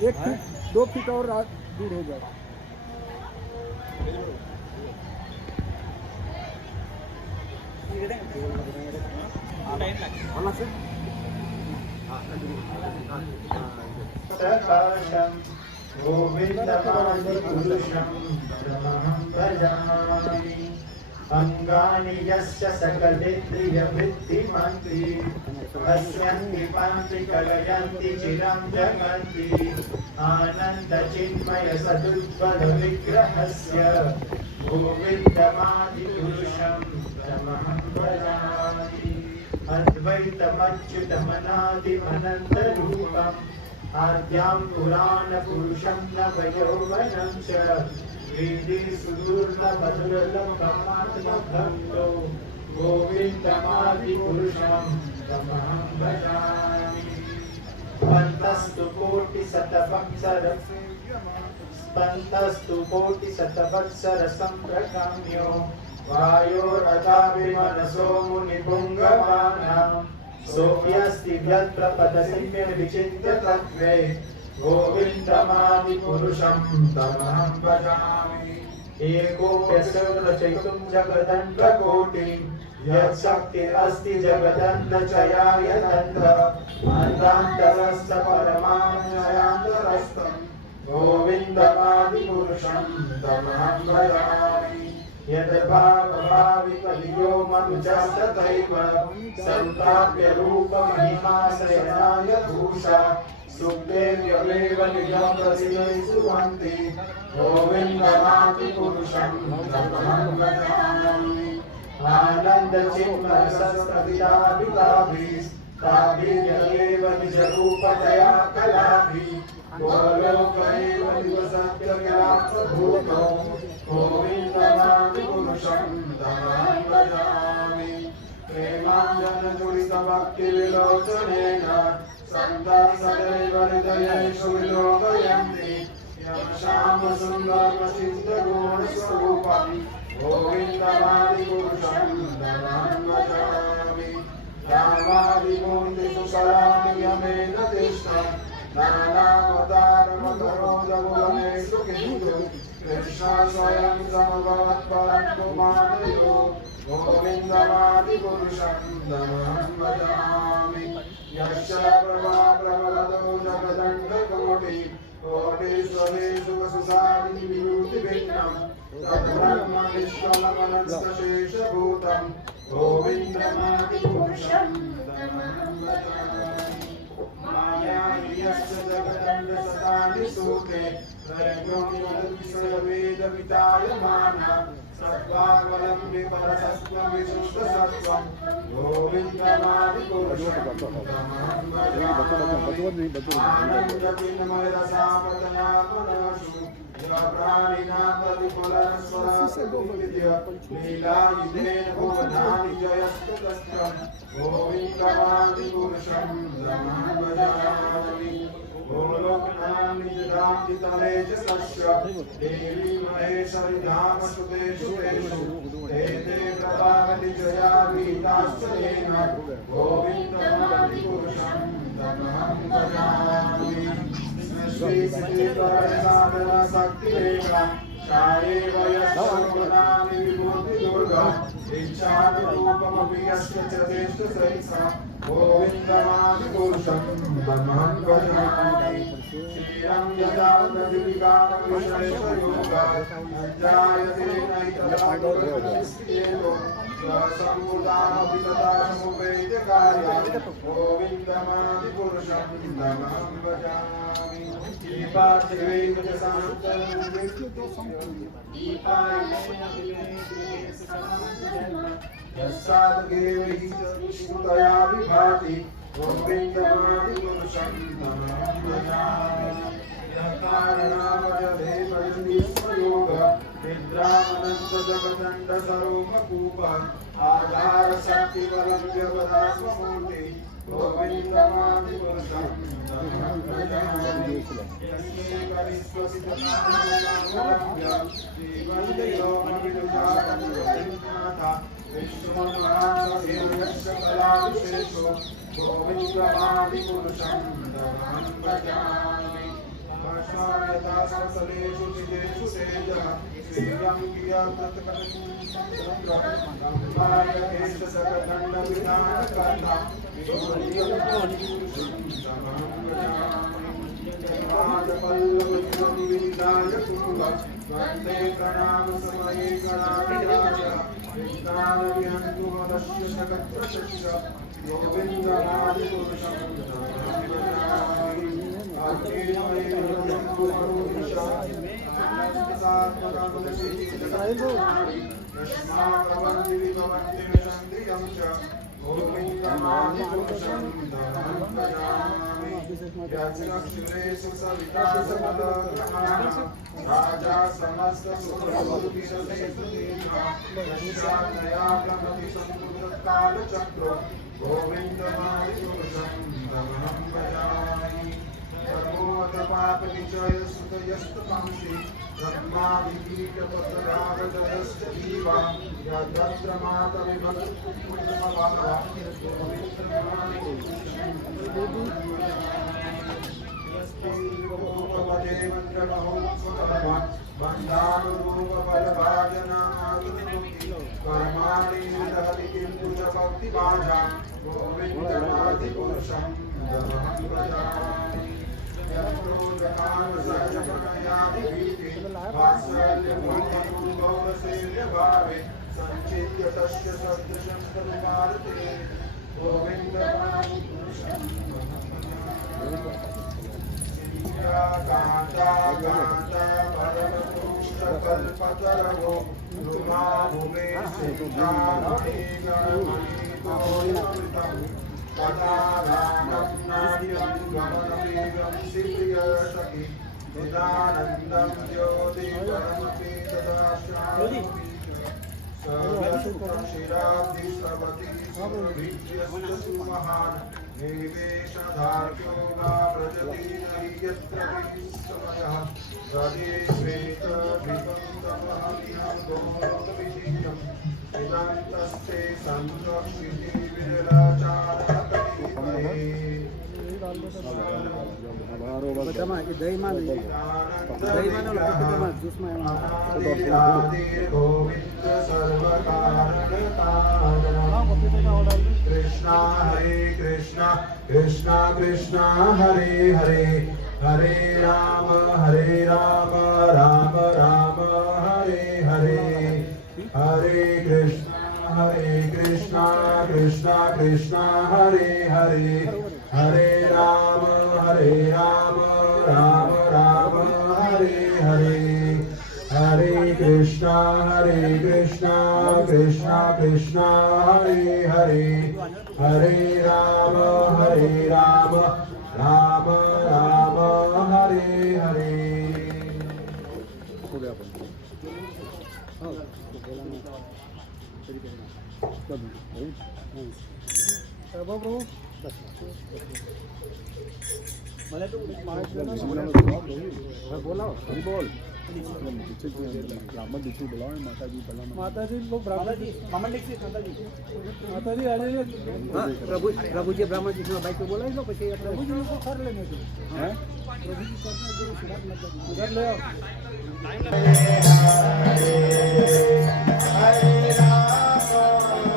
1 feet 2 feet और दूर हो जाए। प्रकाशं गोविन्दमादिपुरुषं तमहं भजामि। अङ्गानि यस्य सकलेन्द्रियवृत्तिमन्ति पश्यन्ति पान्ति कलयन्ति चिरं जगन्ति आनन्दचिन्मयसदुज्ज्वलविग्रहस्य गोविन्दमादिपुरुषं तमहं भजामि। अद्वैतमच्युतमनादिमनन्तरूपम् आद्यां पुराणपुरुषं नवयौवनं च वेदे सुदूर्लभमधुरलभमात्मभक्तो गोविन्दमादिपुरुषं तमहं भजामि। स्पन्दस्तु कोटिशतवत्सरसम्प्रकाम्यो वायोरथाभिमनसो मुनिपुङ्गवानां सोऽप्यस्ति व्यत्प्रपदसिम्यविचिन्त्य तत्त्वे गोविन्दमादिपुरुषं तमहं भजामि। एकोऽप्यशूद्रचैतुं जगदण्डकोटिं यत्शक्तिरस्ति जगदण्डचयाय तत्र अन्धान्तरस्य परमाणुमयान्तरस्थं गोविन्दमादिपुरुषं तमहं भजामि। यद्भावभाविकलियो मनुजस्तथैव सन्ताप्य रूपमहिमाश्रयणाय भूषा सुप्तेव्यमेव निजं प्रतिनिधिसुवन्ति गोविन्दमादिपुरुषं तमहं भजामि। आनन्दचिन्मयसत्प्रतिदाभिताभिस्ताभिर्यमेव निजरूपतया कलाभिः गोलोकमेव दिवसत्यज्ञातभूतो गोविन्दमादिपुरुषं तमहं भजामि। प्रेमाञ्जनचूडितभक्तिविलोचनेन सन्तः सदैव हृदयेषु विलोकयन्ति यं श्यामसुन्दरमसिद्धगुणस्वरूपं गोविन्दमादिपुरुषं तमहं भजामि। रामादिमूर्तिषु सलामियमेन तिष्ठन् नानावतारमकरोदगुणेषु किन्तु कृष्ण स्वयं समभवत्परं कुमारयो गोविन्दमादिपुरुषं तमहं भजामि। यस्य प्रभाप्रबलतो जगदण्डकोटि कोटिश्वरेषु वसुधानि विभूतिभिन्नं तद्ब्रह्मनिष्कलमनन्तशेषभूतं गोविन्दमादिपुरुषं तमहं भजामि। मायायस्य जगदण्डशतानि सूते त्रैगुण्यविषयवेदवितायमाना सत्त्वावलम्बि परसत्त्वविशुद्धसत्त्वं गोविन्दमादिपुरुषं तमहं भजामि। आनन्दचिन्मयरसापतनात्मनसु प्राणिनां प्रतिफलस्वरासुविद्य लीलायुधेन भुवनानि जयस्तुतस्त्रं गोविन्दमादिपुरुषं तमहं भजामि। गोलोकनां निजधाम जितले च तस्य देवी महेश्वरि धाम सुतेषु तेषु ते ते प्रभावनिजया भीताश्च येन गोविन्दमादिपुरुषं तमहं भजामि। श्रीसिद्धिपरसाधना शक्तिरेखा शाये वयस्सर्वनानि विभूतिदुर्गा इच्छादिरूपमपि यस्य च ज्येष्ठसहिता गोविन्दमादिपुरुषं तमहं भजामि। श्रियं यदा नदिविकारविषययोगात् अञ्जायते नैतदागुरुस्थितो सम्मुदामपि तथा समुपैत्यकार्यात् गोविन्दमादिपुरुषं तमहं भजामि। यस्साद्गेवैस्तुतया विभाति गोविन्दमादिपुरुषं तमहं भजामि। यः कारणावजले भजति स्वयोग निद्रामनन्तजगदण्डसरोमकूपः आधारशक्तिबलं व्यवदा स्वमूर्ति गोविन्दमादिपुरुषं तमहं भजामि। यस्मै करिष्वसितनामोऽभ्यं श्रीवन्देयोमविदुजातमुपरिज्ञाता विष्णुमहात्मदेवस्य कलाविशेषो गोविन्दमादिपुरुषं तमहं भजामि। यथा स्वसलेषु निजेषु तेजः श्रियं कियत्तत्कटुब्रह्माय एष सकदण्डविधानकर्ता पल्लवविदाय कुरुवः वन्दे प्रणामसमये गणाधिराज विज्ञानविहन्तु मदस्य जगत्प्रशस्य गोविन्दमादिपुरुषं राजा समस्त कालचक्र गोविन्दमादिपुरुषं तमहं भजामि सर्वोतपापनिचय सुतयस्तकांक्षी ब्रह्मादिकीटपत्ररागजयश्च जीवा यत्र मातविभक्तिपुण्यमभावा कर्माणि दहति किन्तु च भक्तिभाजा गोविन्दमादिपुरुषं तमहं भजामि भावे संचित्य तस्य सदृशं तनुमारुते गोविन्दमादिपुरुषं कान्ता कान्ता परमपुरुषकल्पतरवो नुमाभूमे सिद्धामणि गणमणिकोयमृतं तथा रामं नाट्यं गमनमेघं सिद्धियशकि निदानन्दं ज्योतिपरमपि तथा श्रावणि सर्वसुखं शिराब्धि सवति सुरभिज्यस्तु महान् निवेशधार्यो वा व्रजति नहि यत्र विस्मयः हरे श्वेतद्विपं तमहमिहं गौरवविधियम् वेदान्तस्ते संरक्षिति विरलाचारकटिपये गोविंद सर्वकारणकारणः कृष्णा हरे कृष्णा कृष्णा कृष्णा हरे हरे हरे राम राम राम हरे हरे हरे कृष्णा कृष्णा कृष्णा हरे हरे हरे राम राम राम हरे हरे हरे कृष्णा कृष्णा कृष्णा हरे हरे हरे राम राम राम हरे हरे माताजी लोग माताजी आ जाइए प्रभु जी ब्राह्मण जी भाई को बोला लो પછી प्रभु जी को कर लेने दो हैं प्रभु जी करना जो उधर ले आओ हरे राम